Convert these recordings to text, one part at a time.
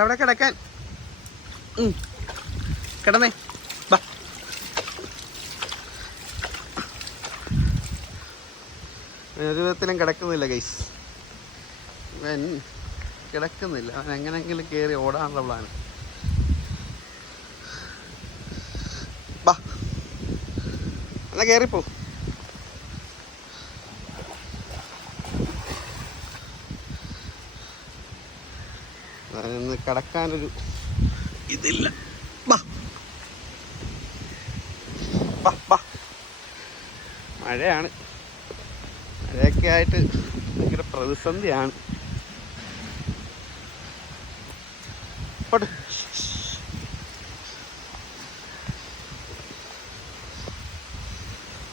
അവിടെ കിടക്കാൻ. കിടന്നേ ബാ. ഒരു വിധത്തിലും കിടക്കുന്നില്ല ഗൈസ്. അവൻ കിടക്കുന്നില്ല. അവൻ എങ്ങനെയെങ്കിലും കയറി ഓടാനുള്ള പ്ലാൻ. ബാ എന്നാ കയറിപ്പോ. അതിനൊന്ന് കിടക്കാനൊരു ഇതില്ല. ബാ ബാ ബാ. മഴയാണ്. മഴയൊക്കെ ആയിട്ട് ഭയങ്കര പ്രതിസന്ധിയാണ്. Pot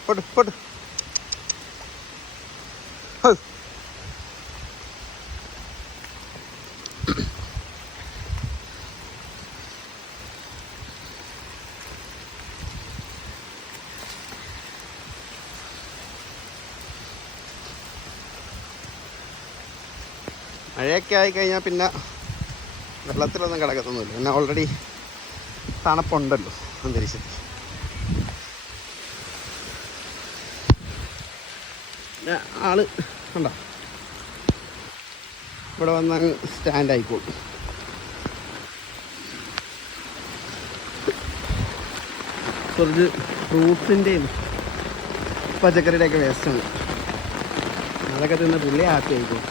pot pot. മഴയൊക്കെ ആയിക്കഴിഞ്ഞാൽ പിന്നെ വെള്ളത്തിലൊന്നും കിടക്കത്തൊന്നുമില്ല. പിന്നെ ഓൾറെഡി തണുപ്പുണ്ടല്ലോ അന്തരീക്ഷത്തിൽ. പിന്നെ ആള് ഉണ്ടോ ഇവിടെ വന്നങ്ങ് സ്റ്റാൻഡ് ആയിക്കോളും. കുറച്ച് ഫ്രൂട്ട്സിൻ്റെയും പച്ചക്കറിയുടെയൊക്കെ വേസ്റ്റാണ്. അതൊക്കെ തിന്ന് പുള്ളി ഹാപ്പി ആയിക്കോളും.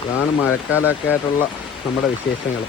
ഇതാണ് മഴക്കാലമൊക്കെ ആയിട്ടുള്ള നമ്മുടെ വിശേഷങ്ങൾ.